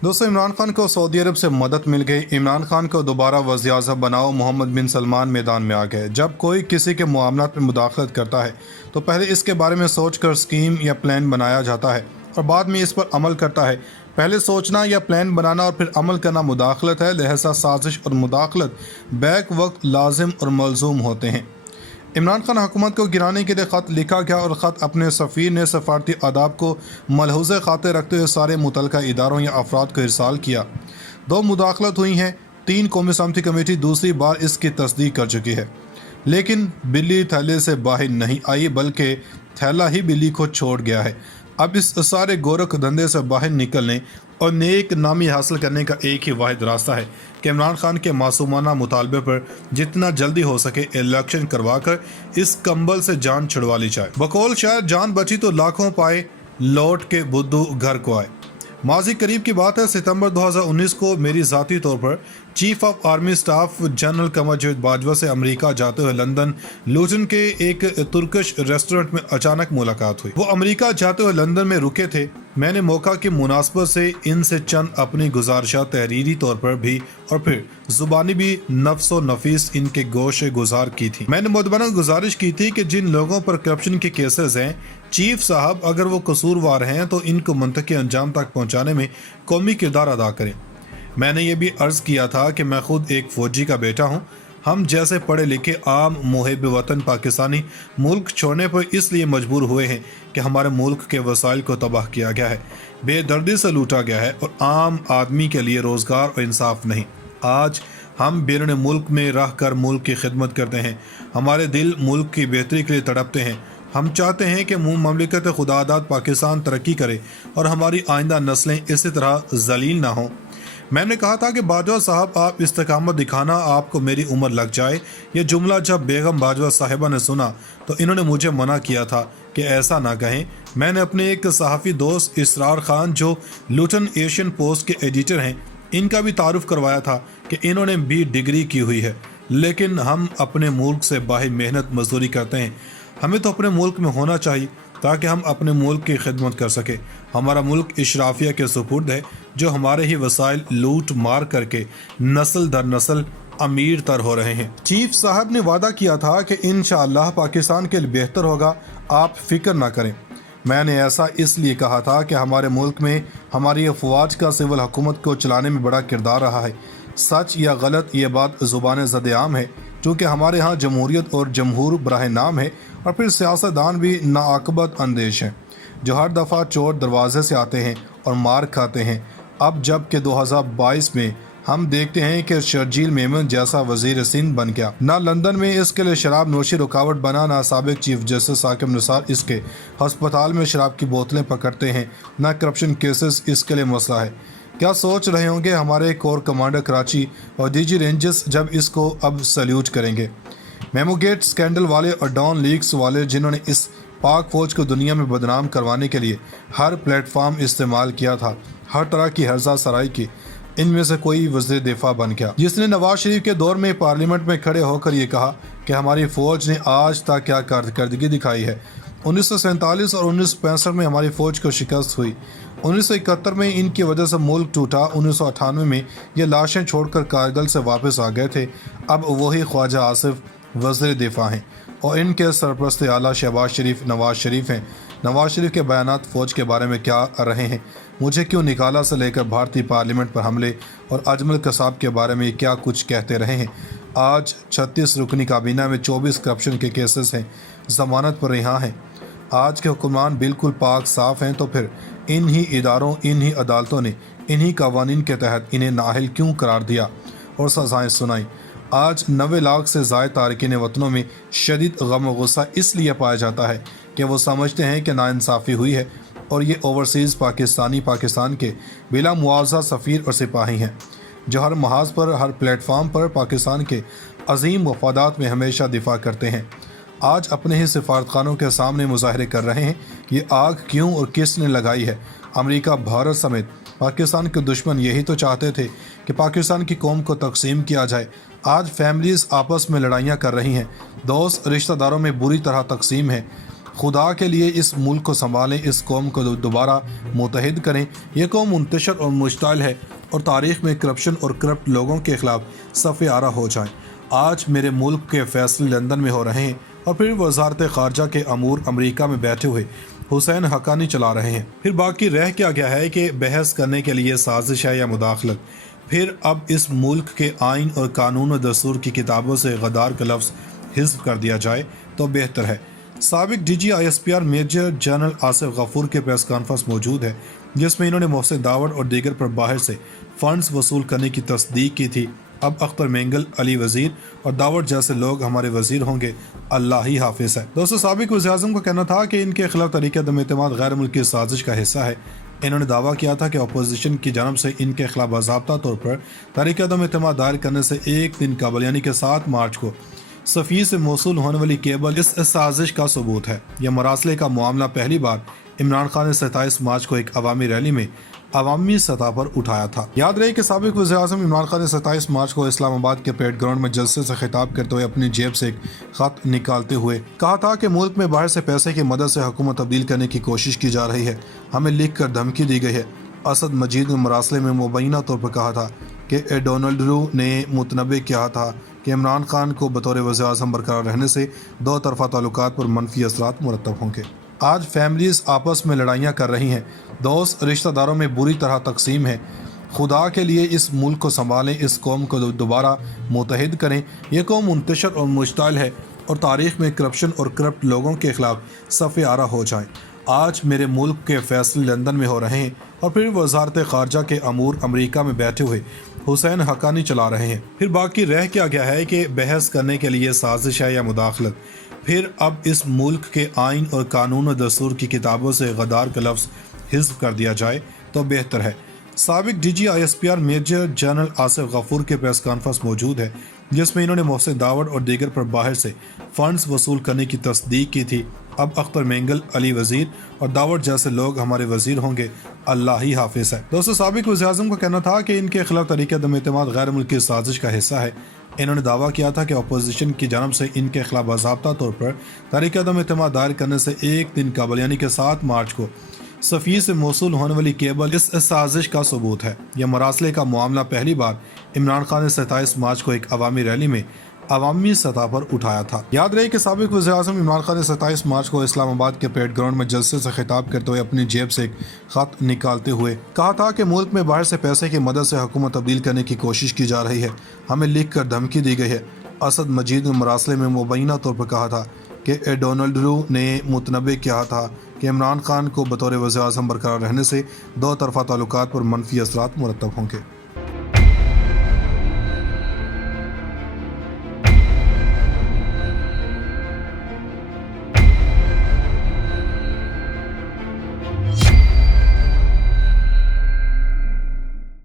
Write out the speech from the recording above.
दोस्तों, इमरान खान को सऊदी अरब से मदद मिल गई। इमरान खान को दोबारा वज़ीर-ए-आज़म बनाओ, मोहम्मद बिन सलमान मैदान में आ गए। जब कोई किसी के मामलात में मुदाखलत करता है तो पहले इसके बारे में सोचकर स्कीम या प्लान बनाया जाता है और बाद में इस पर अमल करता है। पहले सोचना या प्लान बनाना और फिर अमल करना मुदाखलत है, लिहाजा साजिश और मुदाखलत बैक वक्त लाजिम और मलजूम होते हैं। इमरान खान हुकूमत को गिराने के लिए ख़त लिखा गया और ख़त अपने सफ़ीर ने सफारती आदाब को मलहूज़ खातिर रखते हुए सारे मुतल्लिक़ा इदारों या अफराद को इरसाल किया। 2 मुदाखलत हुई हैं, 3 कौमी सलामती कमेटी दूसरी बार इसकी तस्दीक कर चुकी है, लेकिन बिल्ली थैले से बाहर नहीं आई बल्कि थैला ही बिल्ली को छोड़ गया है। अब इस सारे गोरख धंधे से बाहर निकलने और नेक नामी हासिल करने का एक ही वाहिद रास्ता है कि इमरान खान के मासूमाना मुतालबे पर जितना जल्दी हो सके इलेक्शन करवा कर इस कंबल से जान छुड़वा ली जाए। बकौल शायद जान बची तो लाखों पाए, लौट के बुद्धू घर को आए। माजी करीब की बात है, सितंबर 2019 को मेरी ज़ाती तौर पर chief of army staff general Qamar Javed Bajwa से अमेरिका जाते हुए लंदन लूटन के एक तुर्किश रेस्टोरेंट में अचानक मुलाकात हुई। वो अमेरिका जाते हुए लंदन में रुके थे। मैंने मौका की मुनासबत से इनसे चंद अपनी गुजारिशात तहरीरी तौर पर भी और फिर जुबानी भी नफ्सो नफीस इनके गोशे गुजार की थी। मैंने मुतबना गुजारिश की थी कि जिन लोगों पर करप्शन के केसेस हैं, चीफ साहब अगर वो कसूरवार हैं तो इनको मंतकी अंजाम तक पहुंचाने में कौमी किरदार अदा करें। मैंने ये भी अर्ज़ किया था कि मैं खुद एक फ़ौजी का बेटा हूँ। हम जैसे पढ़े लिखे आम मुहिब वतन पाकिस्तानी मुल्क छोड़ने पर इसलिए मजबूर हुए हैं कि हमारे मुल्क के वसाइल को तबाह किया गया है, बेदर्दी से लूटा गया है और आम आदमी के लिए रोज़गार और इंसाफ नहीं। आज हम बैरून मुल्क में रह कर मुल्क की खिदमत करते हैं। हमारे दिल मुल्क की बेहतरी के लिए तड़पते हैं। हम चाहते हैं कि मुमलिकत खुदादाद पाकिस्तान तरक्की करे और हमारी आइंदा नस्लें इसी तरह जलील ना हों। मैंने कहा था कि बाजवा साहब, आप इस्तकामत दिखाना, आपको मेरी उम्र लग जाए। ये जुमला जब बेगम बाजवा साहिबा ने सुना तो इन्होंने मुझे मना किया था कि ऐसा ना कहें। मैंने अपने एक सहाफ़ी दोस्त इसरार खान जो लूटन एशियन पोस्ट के एडिटर हैं, इनका भी तारुफ करवाया था कि इन्होंने भी डिग्री की हुई है, लेकिन हम अपने मुल्क से बाहर मेहनत मजदूरी करते हैं। हमें तो अपने मुल्क में होना चाहिए ताकि हम अपने मुल्क की खिदमत कर सके। हमारा मुल्क इशराफिया के सुपुर्द है जो हमारे ही वसाइल लूट मार करके नस्ल दर नस्ल अमीर तर हो रहे हैं। चीफ साहब ने वादा किया था कि इंशाअल्लाह पाकिस्तान के लिए बेहतर होगा, आप फिक्र ना करें। मैंने ऐसा इसलिए कहा था कि हमारे मुल्क में हमारी अफवाज का सिविल हुकूमत को चलाने में बड़ा किरदार रहा है। सच या गलत ये बात ज़ुबान ज़द-ए-आम है, चूँकि हमारे यहाँ जमहूरियत और जमहूर बराह नाम है और फिर सियासतदान भी नाअकबत अंदेश हैं जो हर दफ़ा चोर दरवाजे से आते हैं और मार खाते हैं। अब जब कि 2022 में हम देखते हैं कि शर्जील मेमन जैसा वजीर सिंध बन गया, ना लंदन में इसके लिए शराब नोशी रुकावट बना, ना साबिक चीफ जस्टिस साकिब निसार इसके हस्पताल में शराब की बोतलें पकड़ते हैं, ना करप्शन केसेस इसके लिए मसला है। क्या सोच रहे होंगे हमारे कोर कमांडर कराची और डीजी रेंजर्स जब इसको अब सल्यूट करेंगे। मेमोगेट स्कैंडल वाले और डॉन लीक्स वाले जिन्होंने इस पाक फौज को दुनिया में बदनाम करवाने के लिए हर प्लेटफार्म इस्तेमाल किया था, हर तरह की हर्जा सराई की, इनमें से कोई वज़ीर दिफा बन गया जिसने नवाज शरीफ के दौर में पार्लियामेंट में खड़े होकर ये कहा कि हमारी फ़ौज ने आज तक क्या कारकर्दगी दिखाई है। 1947 और 1965 में हमारी फ़ौज को शिकस्त हुई। 1971 में इनकी वजह से मुल्क टूटा। 1998 में ये लाशें छोड़कर कारगिल से वापस आ गए थे। अब वही ख्वाजा आसिफ वज़ीर दिफा हैं और इनके सरपरस्त आला शहबाज शरीफ नवाज शरीफ हैं। नवाज शरीफ के बयानात फ़ौज के बारे में क्या रहे हैं, मुझे क्यों निकाला से लेकर भारतीय पार्लियामेंट पर हमले और अजमल कसाब के बारे में क्या कुछ कहते रहे हैं। आज 36 रुकनी काबीना में 24 करप्शन के केसेस हैं, ज़मानत पर रिहा हैं। आज के हुक्मरान बिल्कुल पाक साफ़ हैं, तो फिर इन्हीं इदारों, इन्हीं अदालतों ने इन्हीं कवानीन के तहत इन्हें नाअहल क्यों करार दिया और सज़ाएँ सुनाई। आज 90 लाख से ज़ायद तारकीन वतनों में शदीद गम व गुस्सा इसलिए पाया जाता है कि वो समझते हैं कि नाइंसाफ़ी हुई है और ये ओवरसीज़ पाकिस्तानी पाकिस्तान के बिला मुआवजा सफ़ीर और सिपाही हैं जो हर महाज पर, हर प्लेटफार्म पर पाकिस्तान के अजीम वफादात में हमेशा दिफा करते हैं। आज अपने ही सिफारतखानों के सामने मुजाहरे कर रहे हैं ये आग क्यों और किसने लगाई है। अमेरिका, भारत समेत पाकिस्तान के दुश्मन यही तो चाहते थे कि पाकिस्तान की कौम को तकसीम किया जाए। आज फैमिलीज़ आपस में लड़ाइयाँ कर रही हैं, दोस्त रिश्तेदारों में बुरी तरह तकसीम है, خدا کے لیے اس ملک کو سنبھالیں، اس قوم کو دوبارہ متحد کریں۔ یہ قوم منتشر اور مشتعل ہے اور تاریخ میں کرپشن اور کرپٹ لوگوں کے خلاف صف آرا ہو جائیں۔ آج میرے ملک کے فیصلے لندن میں ہو رہے ہیں اور پھر وزارت خارجہ کے امور امریکہ میں بیٹھے ہوئے حسین حقانی چلا رہے ہیں۔ پھر باقی رہ کیا گیا ہے کہ بحث کرنے کے لیے سازش ہے یا مداخلت۔ پھر اب اس ملک کے آئین اور قانون و دستور کی کتابوں سے غدار کا لفظ حذف کر دیا جائے تو بہتر ہے۔ سابق D G I S P R major general Asif Ghafoor کے پریس کانفرنس موجود ہے، جس میں انہوں نے محسن داوڑ اور دیگر پر باہر سے فنڈز وصول کرنے کی تصدیق کی تھی۔ اب اختر مینگل، علی وزیر اور داوڑ جیسے لوگ ہمارے وزیر ہوں گے، اللہ ہی حافظ ہے۔ دوستو، سابق وزیر اعظم کا کہنا تھا کہ ان کے خلاف تحریک عدم اعتماد غیر ملکی سازش کا حصہ ہے۔ انہوں نے دعویٰ کیا تھا کہ اپوزیشن کی جانب سے ان کے خلاف باضابطہ طور پر تحریک عدم اعتماد دائر کرنے سے ایک دن قبل یعنی کہ 7 مارچ کو صفی سے موصول ہونے والی کیبل اس سازش کا ثبوت ہے۔ یہ مراسلے کا معاملہ پہلی بار عمران خان نے 27 مارچ کو ایک عوامی ریلی میں عوامی سطح پر اٹھایا تھا۔ یاد رہے کہ سابق وزیر اعظم عمران خان نے 27 مارچ کو اسلام آباد کے پریڈ گراؤنڈ میں جلسے سے خطاب کرتے ہوئے اپنی جیب سے ایک خط نکالتے ہوئے کہا تھا کہ ملک میں باہر سے پیسے کی مدد سے حکومت تبدیل کرنے کی کوشش کی جا رہی ہے، ہمیں لکھ کر دھمکی دی گئی ہے۔ اسد مجید نے مراسلے میں مبینہ طور پر کہا تھا کہ ڈونلڈ رو نے متنبع کیا تھا کہ عمران خان کو بطور وزیر اعظم برقرار رہنے سے دو طرفہ تعلقات پر منفی اثرات مرتب ہوں گے۔ آج فیملیز آپس میں لڑائیاں کر رہی ہیں، دوست رشتہ داروں میں بری طرح تقسیم ہے۔ خدا کے لیے اس ملک کو سنبھالیں، اس قوم کو دوبارہ متحد کریں۔ یہ قوم منتشر اور مشتعل ہے اور تاریخ میں کرپشن اور کرپٹ لوگوں کے خلاف صف آرا ہو جائیں۔ آج میرے ملک کے فیصلے لندن میں ہو رہے ہیں اور پھر وزارت خارجہ کے امور امریکہ میں بیٹھے ہوئے حسین حقانی چلا رہے ہیں۔ پھر باقی رہ کیا گیا ہے کہ بحث کرنے کے لیے سازش ہے یا مداخلت۔ پھر اب اس ملک کے آئین اور قانون و دستور کی کتابوں سے غدار کا لفظ حذف کر دیا جائے تو بہتر ہے۔ سابق D G I S P R major general Asif Ghafoor کے پریس کانفرنس موجود ہے، جس میں انہوں نے محسن داوڑ اور دیگر پر باہر سے فنڈز وصول کرنے کی تصدیق کی تھی۔ اب اختر مینگل، علی وزیر اور داوڑ جیسے لوگ ہمارے وزیر ہوں گے، اللہ ہی حافظ ہے۔ دوستو، سابق وزیر اعظم کا کہنا تھا کہ ان کے خلاف تحریک عدم اعتماد غیر ملکی سازش کا حصہ ہے۔ انہوں نے دعویٰ کیا تھا کہ اپوزیشن کی جانب سے ان کے خلاف باضابطہ طور پر تحریک عدم اعتماد دائر کرنے سے ایک دن قبل یعنی کہ 7 مارچ کو صفی سے موصول ہونے والی کیبل اس سازش کا ثبوت ہے۔ یہ مراسلے کا معاملہ پہلی بار عمران خان نے 27 مارچ کو ایک عوامی ریلی میں عوامی سطح پر اٹھایا تھا۔ یاد رہے کہ سابق وزیر اعظم عمران خان نے 27 مارچ کو اسلام آباد کے پریڈ گراؤنڈ میں جلسے سے خطاب کرتے ہوئے اپنی جیب سے ایک خط نکالتے ہوئے کہا تھا کہ ملک میں باہر سے پیسے کی مدد سے حکومت تبدیل کرنے کی کوشش کی جا رہی ہے، ہمیں لکھ کر دھمکی دی گئی ہے۔ اسد مجید نے مراسلے میں مبینہ طور پر کہا تھا کہ ڈونلڈ رو نے متنبع کیا تھا کہ عمران خان کو بطور وزیر اعظم برقرار رہنے سے دو طرفہ تعلقات پر منفی اثرات مرتب ہوں گے۔